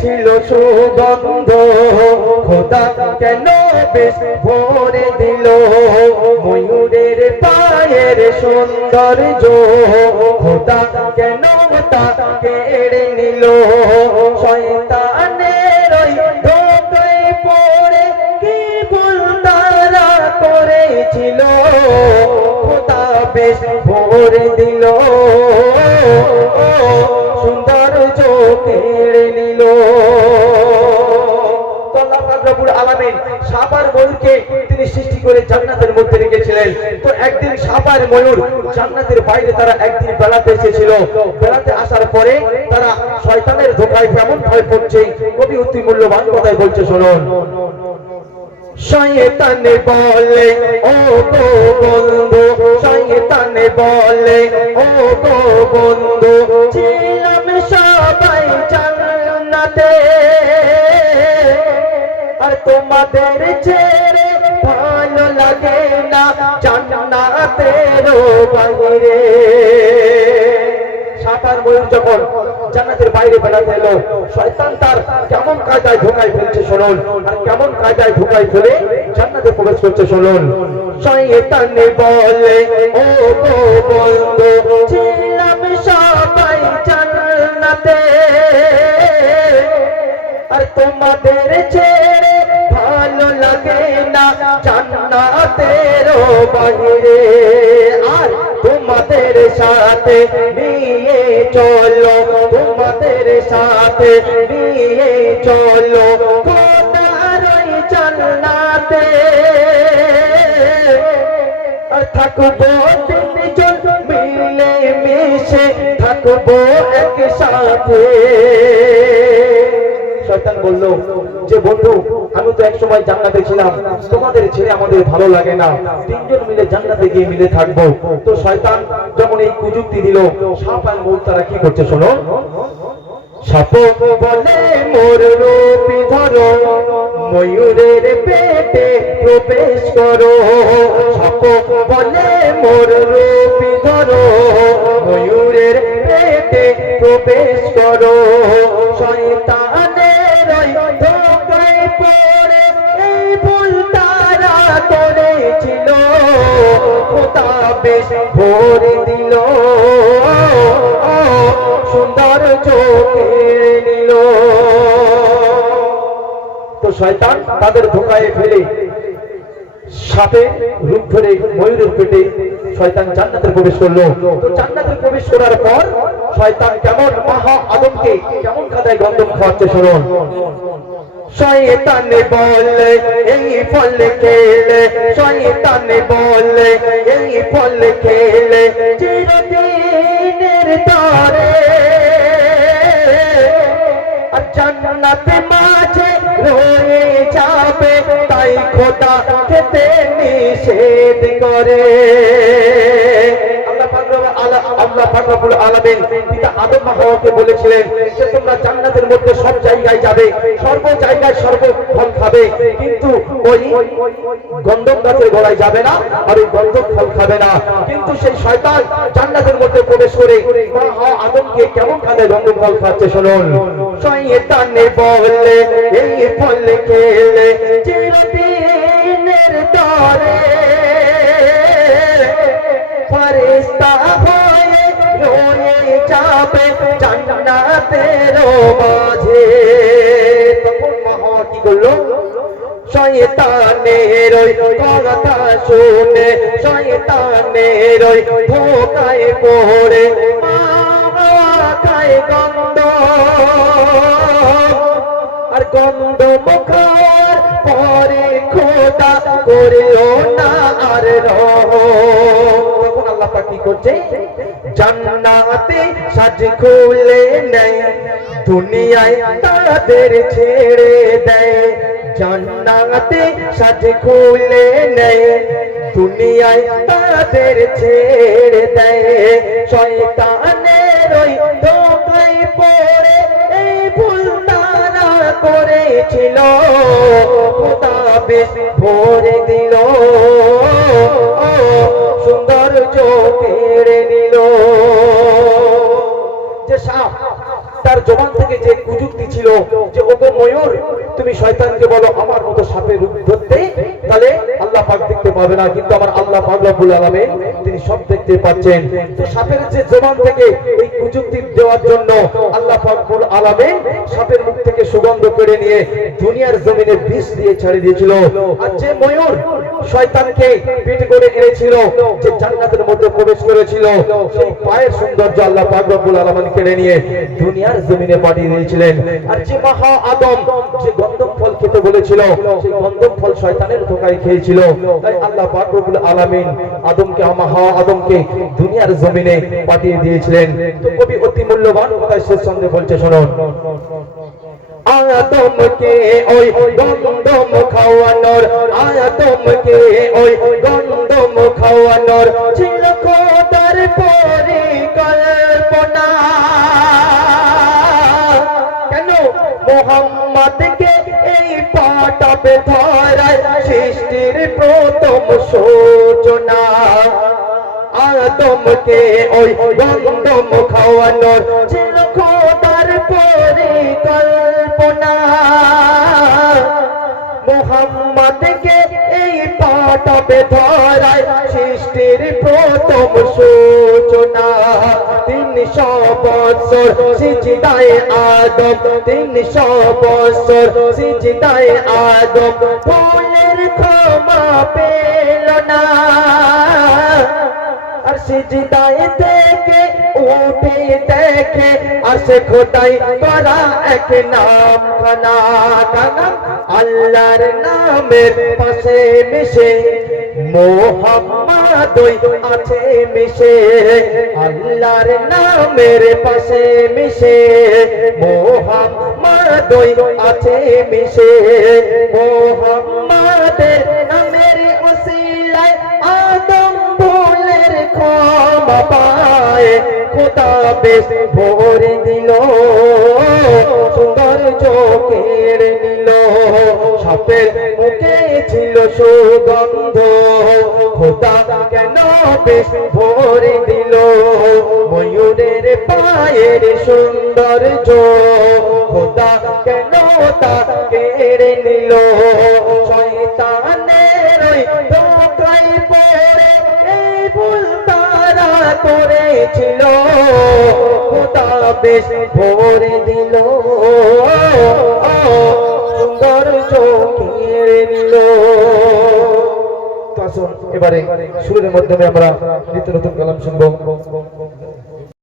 ছিল সুগন্ধ, খোদা কেন বেশ ভরে দিল? ময়ূরের পায়ের সৌন্দর্য, খোদা কেন তা কেড়ে নিল? নিল। আলামিন সাপ ময়ূরকে তিনি সৃষ্টি করে জান্নাতের মধ্যে রেখেছিলেন। তো একদিন সাপ ময়ূর জান্নাতের বাইরে তারা একদিন বেড়াতে এসেছিল। বেড়াতে আসার পরে তারা শয়তানের ধোকায় কেমন ভয় পড়ছে কবি অতি মূল্যবান কথাই বলছে, শুনুন। শয়তানে বলে, ও গো বন্ধু, শয়তানে বলে, ও গো বন্ধু তোমাদের ছেড়ে ভালো লাগে না জান্নাতের বাইরে। ময়ূর যখন বাইরে শয়তান তার কেমন কায়দায় ঢোকায় ফেলছে শুনুন। আর কেমন কায়দায় ঢোকায় ফেলে জান্নাতে প্রবেশ করছে শুনুন। শয়তানে বলে, ও বন্ধু সবাই জান্নাতে। বাইরে আর তোমাদের সাথে নিয়ে চলো, তোমাদের সাথে নিয়ে চলো ওই জান্নাতে? আর থাকব তিনজন মিলে মিশে থাকব একসাথে। শয়তান বলল, যে বন্ধু, আমি তো এক সময় জান্নাতে ছিলাম। তোমাদের ছেড়ে আমাদের ভালো লাগে না। তিনজন মিলে জান্নাতে গিয়ে মিলে থাকব। তো শয়তান যখন এই কুযুক্তি দিল, সাপ আর মূল তারা কি করছে শোনো? সাপ বলে, মোর রূপি ধরো, ময়ূরের পেটে প্রবেশ করো। সাপ বলে, মোর রূপি ধরো, ময়ূরের পেটে প্রবেশ করো। ভরে দিল। সুন্দর চোখে নিল। তো শয়তান তাদের ধোকায় ফেলে সাপে রূপ ধরে ময়ূরের পেটে শয়তান জান্নাতে প্রবেশ করল। তো জান্নাতে প্রবেশ করার পর শয়তান কেমন মহা আদমকে কেমন কাদায় গন্ধম খাওয়াচ্ছে শুনুন শয়তানে বলে, এই ফল খেলে, শয়তানে বলে, এই ফল খেলে, চিরদিনের তরে। জান্নাতে মাঝে রয়ে যাবে, তাই খোদা খেতে নিষেধ করে। আল্লাহ পাক আলামিন পিতা আদম হাওয়াকে বলেছিলেন যে তোমরা জান্নাতের মধ্যে সব জায়গায় যাবে, সর্ব জায়গায় সর্ব ফল খাবে, কিন্তু ওই গন্ধম গাছের গোড়ায় যাবে না আর ওই গন্ধম ফল খাবে না। কিন্তু সেই শয়তান জান্নাতের মধ্যে প্রবেশ করে আদমকে কেমন খাবে গন্ধম ফল খাচ্ছে শুনুন। শয়তানে বলে এই ফল খেলে চিরদিনের তরে ফেরেশতা হয়ে জান্নাতের মাঝে। তখন মা হাওয়া কি করল? শয়তানের কথা শুনে শয়তানের ধোকায় পড়ে। মা খায় গন্ধ। আর গন্ধ মুখার পরে খোদা করেও না আর রহ। তখন করছে? জান্নাতে সাজ খুলে নেয়, দুনিয়ায় তাদের ছেড়ে দেয়। জান্নাতে সাজ খুলে নেয়, দুনিয়ায় তাদের ছেড়ে দেয়। শয়তানের ওই ধোকায় পড়ে, এই ভুল তারা করেছিল। খোদা বেশ ভরে দিল চোখের নিল যে সাপ তার জবান থেকে যে কুযুক্তি ছিল যে, ওগো ময়ূর, তুমি শয়তানকে বলো আমার মতো সাপের রূপ ধরতে, তাহলে আল্লাহ পাক দেখতে পাবে না। কিন্তু আমার আল্লাহ পাক রব্বুল আলামিন তিনি সব দেখতে পাচ্ছেন। তো সাপের যে জবান থেকে এই কুযুক্তি দেওয়ার জন্য আল্লাহ পাক রব্বুল আলামিন সাপের মুখ থেকে সুগন্ধ কেড়ে নিয়ে দুনিয়ার জমিনে বিষ দিয়ে ছেড়ে দিয়েছিল। আর যে ময়ূর শয়তানকে পিঠ করে এনেছিল, যে জান্নাতের মধ্যে প্রবেশ করেছিল, সেই পায়ের সৌন্দর্য আল্লাহ পাক রব্বুল আলামিন কেড়ে নিয়ে দুনিয়ার জমিনে পাঠিয়ে দিয়েছিলেন। আর যে মহা আদম, যে গন্ধম ফল খেতে বলেছিল, সেই গন্ধম ফল শয়তানের ধোকায় খেয়েছিল। তাই আল্লাহ পাক রব্বুল আলামিন আদমকে, মহা আদমকে দুনিয়ার জমিনে পাঠিয়ে দিয়েছিলেন। তো কবি অতি মূল্যবান কথা শেষ সঙ্গে বলছে, শুনুন। আয়াতমকে ওই গন্ধম খাওয়ানোর আয়াতমকে ওই গন্ধম খাওয়ানোর ছিল খোদার পরিকল্পনা মোহাম্মদকে এই পাটাবে ধরায় সৃষ্টির প্রথম সূচনা। আদমকে ওই গন্ধম খাওয়ানোর ছিল খোদার পরিকল্পনা পাটাবে ধরায় সৃষ্টির প্রথম সূচনা। তিনশো বছর সিজিদায় আদম তিনশো বছর সিজিদায় আদম। ফুলের ক্ষমা পেল না। দেখে নাম, খানা আল্লাহর নামের পাশে মিশে মোহাম্মদ আছে মিশে, আল্লাহর নামের পাশে মিশে মোহাম্মদ আছে মিশে, মোহাম্মদের নামের ওসিলায় আদম ক্ষমা পায়, খোদা বেশ ভরে দিল, সুন্দর চোখের নিল, সাপের মুখে ছিল সুগন্ধ, খোদা কেন বেশ ভরে দিল, ময়ূরের পায়ের সৌন্দর্য খোদা কেন তা কেড়ে নিল, শয়তানের ধোকায় করেছিল, খোদা বেশ ভরে দিল। সুন্দর চোখের দিল এবারে সুরের মাধ্যমে আমরা নিত্য নতুন কালাম শুনব।